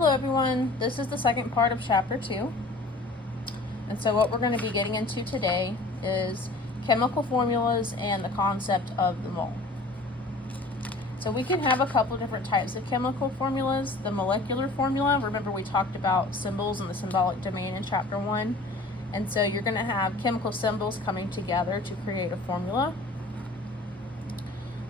Hello everyone, this is the second part of chapter 2. And so what we're going to be getting into today is chemical formulas and the concept of the mole. So we can have a couple different types of chemical formulas. The molecular formula, remember we talked about symbols in the symbolic domain in chapter 1. And so you're going to have chemical symbols coming together to create a formula.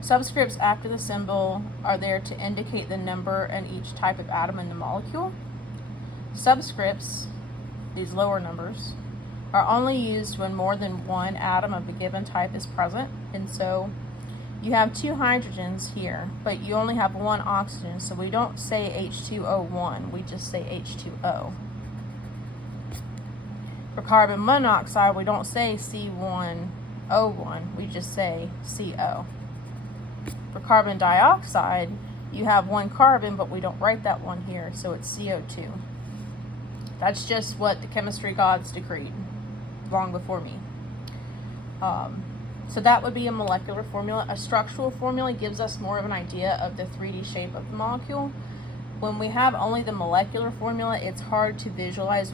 Subscripts after the symbol are there to indicate the number and each type of atom in the molecule. Subscripts, these lower numbers, are only used when more than one atom of a given type is present. And so you have two hydrogens here, but you only have one oxygen, so we don't say H2O1, we just say H2O. For carbon monoxide, we don't say C1O1, we just say CO. For carbon dioxide, you have one carbon, but we don't write that one here, so it's CO2. That's just what the chemistry gods decreed long before me. So that would be a molecular formula. A structural formula gives us more of an idea of the 3D shape of the molecule. When we have only the molecular formula, it's hard to visualize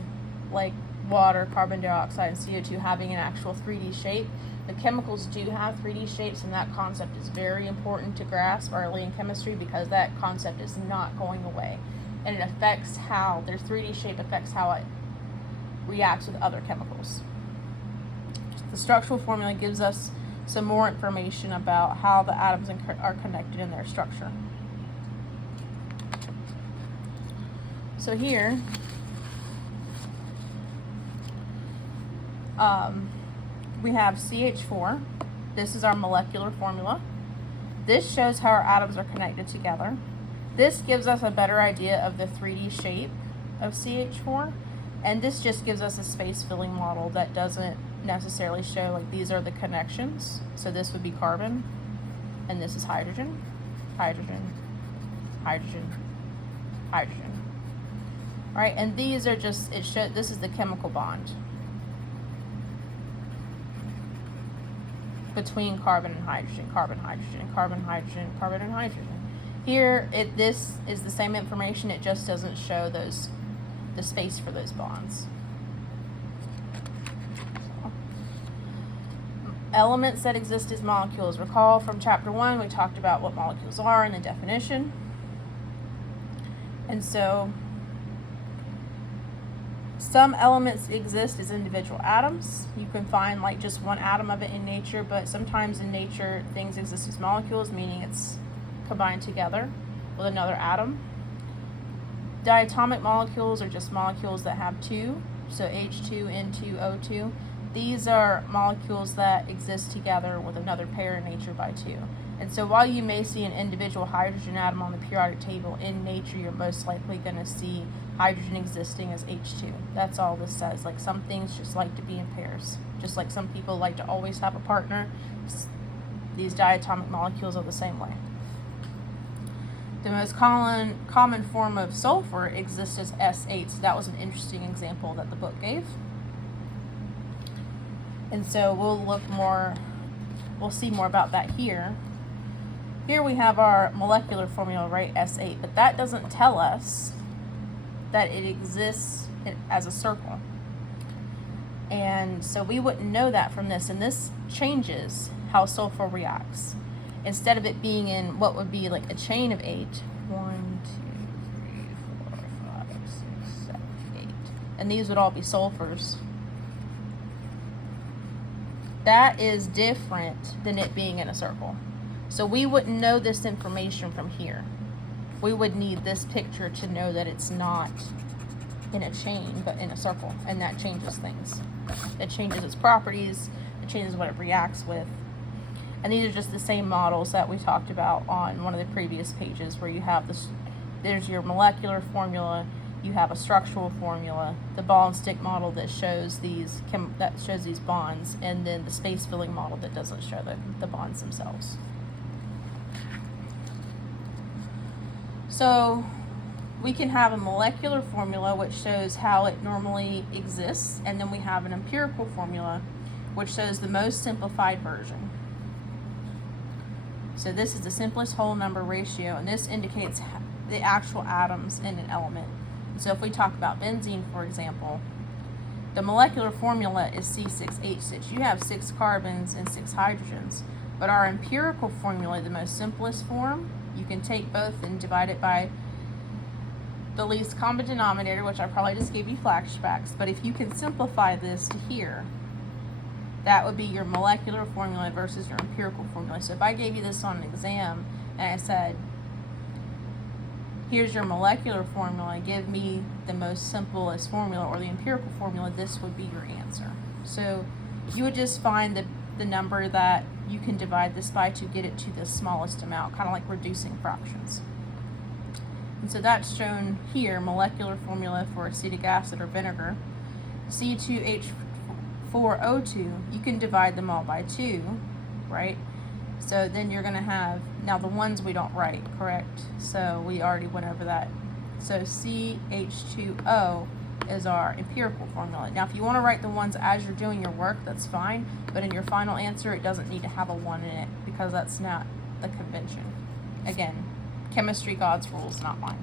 like water, carbon dioxide, and CO2 having an actual 3D shape. The chemicals do have 3D shapes, and that concept is very important to grasp early in chemistry because that concept is not going away. And it affects how, their 3D shape affects how it reacts with other chemicals. The structural formula gives us some more information about how the atoms are connected in their structure. So here, we have CH4. This is our molecular formula. This shows how our atoms are connected together. This gives us a better idea of the 3D shape of CH4. And this just gives us a space filling model that doesn't necessarily show like these are the connections. So this would be carbon, and this is hydrogen, hydrogen, hydrogen, hydrogen. All right, and these are just, this is the chemical bond between carbon and hydrogen, carbon, hydrogen, carbon, hydrogen, carbon, and hydrogen. Here, this is the same information, it just doesn't show the space for those bonds. So, elements that exist as molecules. Recall from chapter 1, we talked about what molecules are and the definition. And so, some elements exist as individual atoms. You can find like just one atom of it in nature, but sometimes in nature things exist as molecules, meaning it's combined together with another atom. Diatomic molecules are just molecules that have two, so H2N2O2. These are molecules that exist together with another pair in nature by two. And so while you may see an individual hydrogen atom on the periodic table, in nature you're most likely going to see hydrogen existing as H2. That's all this says. Like some things just like to be in pairs. Just like some people like to always have a partner, these diatomic molecules are the same way. The most common form of sulfur exists as S8. So that was an interesting example that the book gave. And so we'll see more about that here. Here we have our molecular formula, right, S8, but that doesn't tell us that it exists as a circle. And so we wouldn't know that from this, and this changes how sulfur reacts. Instead of it being in what would be like a chain of 8, 1, 2, 3, 4, 5, 6, 7, 8, and these would all be sulfurs. That is different than it being in a circle. So we wouldn't know this information from here. We would need this picture to know that it's not in a chain, but in a circle, and that changes things. It changes its properties, it changes what it reacts with. And these are just the same models that we talked about on one of the previous pages, where you have this, there's your molecular formula, you have a structural formula, the ball and stick model that shows these bonds, and then the space filling model that doesn't show the bonds themselves. So we can have a molecular formula which shows how it normally exists, and then we have an empirical formula which shows the most simplified version. So this is the simplest whole number ratio, and this indicates the actual atoms in an element. So if we talk about benzene, for example, the molecular formula is C6H6. You have 6 carbons and 6 hydrogens. But our empirical formula, the most simplest form, you can take both and divide it by the least common denominator, which I probably just gave you flashbacks. But if you can simplify this to here, that would be your molecular formula versus your empirical formula. So if I gave you this on an exam and I said, here's your molecular formula, give me the most simplest formula or the empirical formula, this would be your answer. So you would just find the number that you can divide this by to get it to the smallest amount, kind of like reducing fractions. And so that's shown here, molecular formula for acetic acid or vinegar. C2H4O2, you can divide them all by 2, right? So then you're going to have, now the ones we don't write, correct? So we already went over that. So CH2O is our empirical formula. Now if you want to write the ones as you're doing your work, that's fine, but in your final answer it doesn't need to have a 1 in it because that's not the convention. Again, chemistry God's rules, not mine.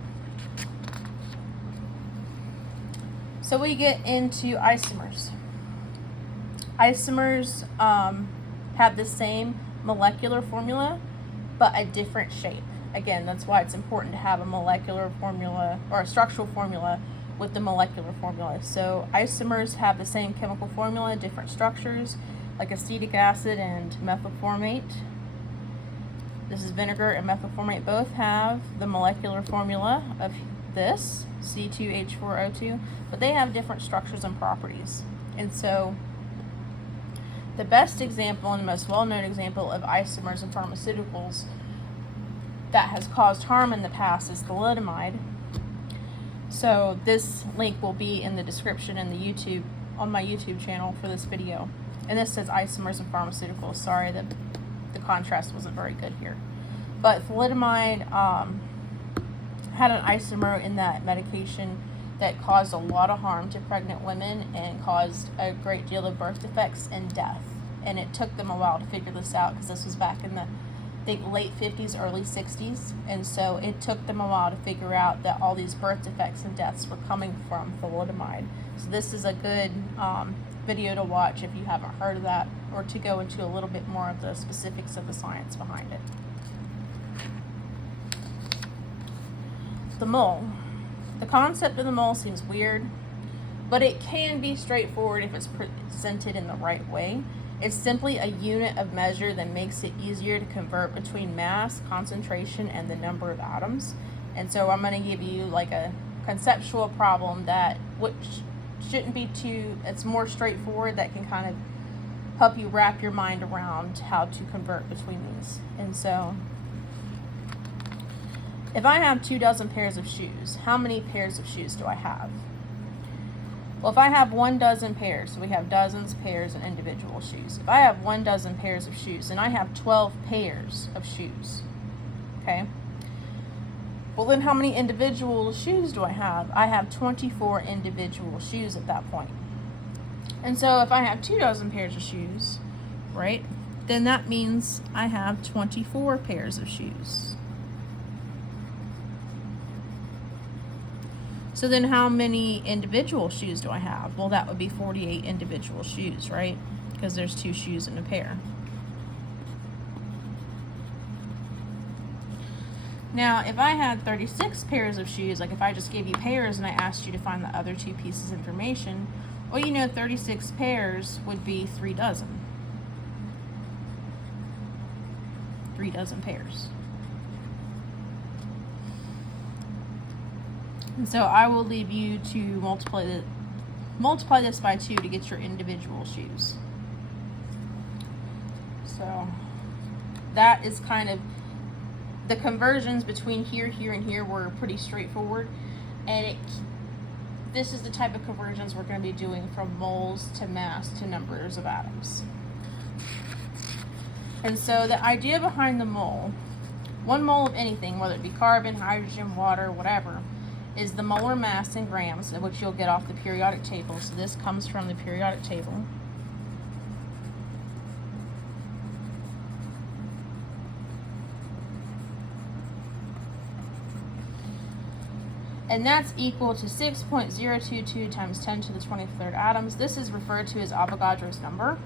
So we get into isomers. Isomers have the same molecular formula but a different shape. Again, that's why it's important to have a molecular formula or a structural formula with the molecular formula. So isomers have the same chemical formula, different structures, like acetic acid and methylformate. This is vinegar and methylformate, both have the molecular formula of this, C2H4O2, but they have different structures and properties. And so the best example and the most well-known example of isomers and pharmaceuticals that has caused harm in the past is thalidomide. So this link will be in the description in the YouTube, on my YouTube channel for this video. And this says isomers and pharmaceuticals. Sorry that the contrast wasn't very good here. But thalidomide had an isomer in that medication that caused a lot of harm to pregnant women and caused a great deal of birth defects and death. And it took them a while to figure this out because this was back in the late 50s, early 60s. And so it took them a while to figure out that all these birth defects and deaths were coming from thalidomide. So this is a good video to watch if you haven't heard of that, or to go into a little bit more of the specifics of the science behind it. The mole. The concept of the mole seems weird, but it can be straightforward if it's presented in the right way. It's simply a unit of measure that makes it easier to convert between mass, concentration, and the number of atoms. And so I'm going to give you like a conceptual problem that shouldn't be too, it's more straightforward, that can kind of help you wrap your mind around how to convert between these. And so if I have 24 pairs of shoes, how many pairs of shoes do I have? Well, if I have 12 pairs, so we have dozens, pairs, and individual shoes. If I have 12 pairs of shoes, then I have 12 pairs of shoes, okay? Well, then how many individual shoes do I have? I have 24 individual shoes at that point. And so if I have 24 pairs of shoes, right, then that means I have 24 pairs of shoes. So then how many individual shoes do I have? Well, that would be 48 individual shoes, right? Because there's 2 shoes in a pair. Now, if I had 36 pairs of shoes, like if I just gave you pairs and I asked you to find the other 2 pieces of information, well, you know, 36 pairs would be 3 dozen. 3 dozen pairs. And so I will leave you to multiply this by 2 to get your individual shoes. So that is kind of, the conversions between here, here, and here were pretty straightforward. And this is the type of conversions we're going to be doing from moles to mass to numbers of atoms. And so the idea behind the mole, 1 mole of anything, whether it be carbon, hydrogen, water, whatever, is the molar mass in grams, which you'll get off the periodic table. So this comes from the periodic table. And that's equal to 6.022 times 10 to the 23rd atoms. This is referred to as Avogadro's number.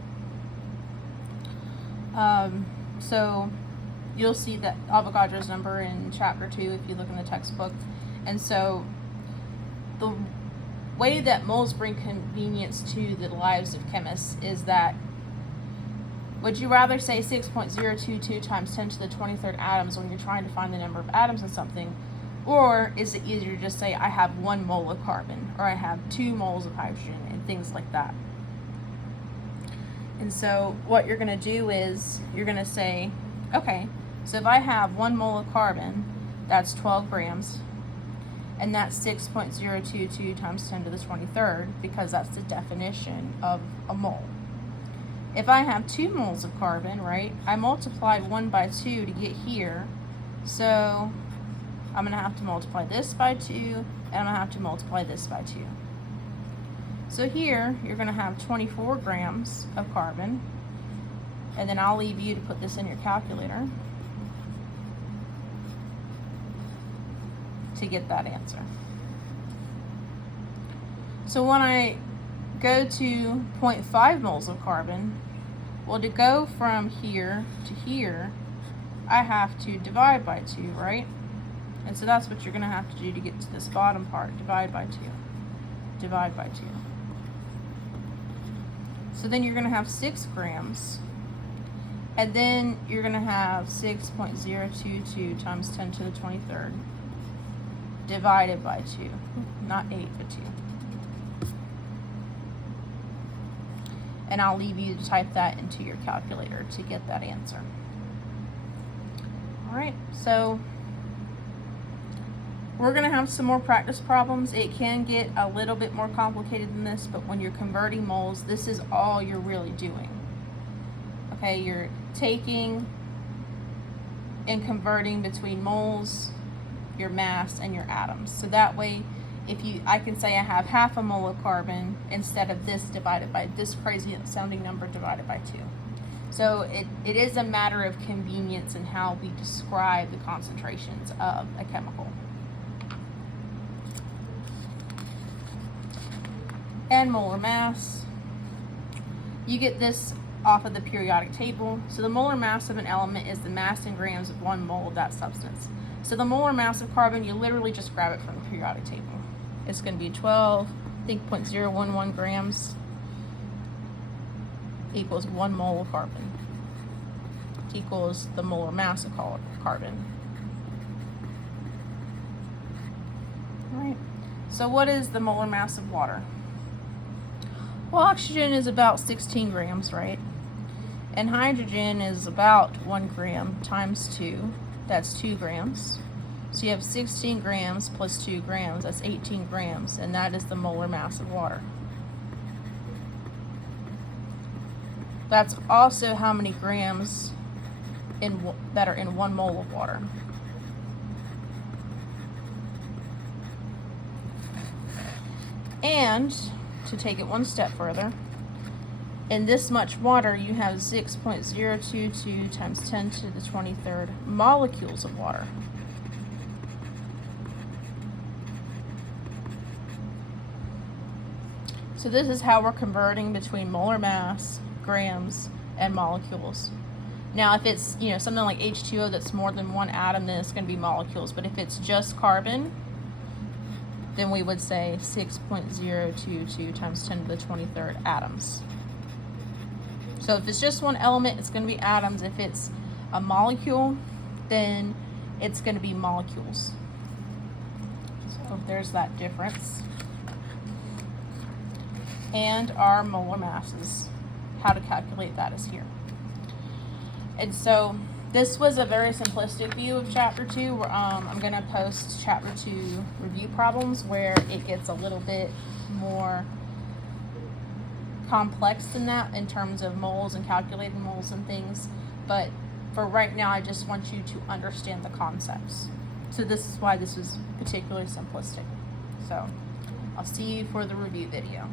So you'll see that Avogadro's number in chapter 2 if you look in the textbook. And so the way that moles bring convenience to the lives of chemists is that, would you rather say 6.022 times 10 to the 23rd atoms when you're trying to find the number of atoms in something? Or is it easier to just say I have 1 mole of carbon, or I have 2 moles of hydrogen, and things like that? And so what you're going to do is you're going to say, okay, so if I have 1 mole of carbon, that's 12 grams, and that's 6.022 times 10 to the 23rd, because that's the definition of a mole. If I have 2 moles of carbon, right, I multiplied 1 by 2 to get here, so I'm going to have to multiply this by 2, and I'm going to have to multiply this by 2. So here, you're going to have 24 grams of carbon, and then I'll leave you to put this in your calculator to get that answer. So when I go to 0.5 moles of carbon, well, to go from here to here, I have to divide by 2, right? And so that's what you're going to have to do to get to this bottom part. Divide by 2. Divide by 2. So then you're going to have 6 grams. And then you're going to have 6.022 times 10 to the 23rd divided by 2. Not 8, but 2. And I'll leave you to type that into your calculator to get that answer. Alright, so we're going to have some more practice problems. It can get a little bit more complicated than this, but when you're converting moles, this is all you're really doing. Okay, you're taking and converting between moles, your mass, and your atoms. So that way, I can say I have half a mole of carbon instead of this divided by this crazy sounding number divided by 2. So it is a matter of convenience in how we describe the concentrations of a chemical. And molar mass. You get this off of the periodic table. So the molar mass of an element is the mass in grams of 1 mole of that substance. So the molar mass of carbon, you literally just grab it from the periodic table. It's going to be 12, I think 0.011 grams equals 1 mole of carbon. Equals the molar mass of carbon. All right. So what is the molar mass of water? Well, oxygen is about 16 grams, right? And hydrogen is about 1 gram times 2. That's 2 grams. So you have 16 grams plus 2 grams. That's 18 grams. And that is the molar mass of water. That's also how many grams that are in 1 mole of water. And to take it one step further, in this much water, you have 6.022 times 10 to the 23rd molecules of water. So this is how we're converting between molar mass, grams, and molecules. Now, if it's something like H2O that's more than 1 atom, then it's going to be molecules. But if it's just carbon, then we would say 6.022 times 10 to the 23rd atoms. So if it's just one element, it's going to be atoms. If it's a molecule, then it's going to be molecules. So there's that difference. And our molar masses, how to calculate that is here. And so this was a very simplistic view of chapter 2. I'm going to post chapter 2 review problems where it gets a little bit more complex than that in terms of moles and calculating moles and things. But for right now, I just want you to understand the concepts. So this is why this was particularly simplistic. So I'll see you for the review video.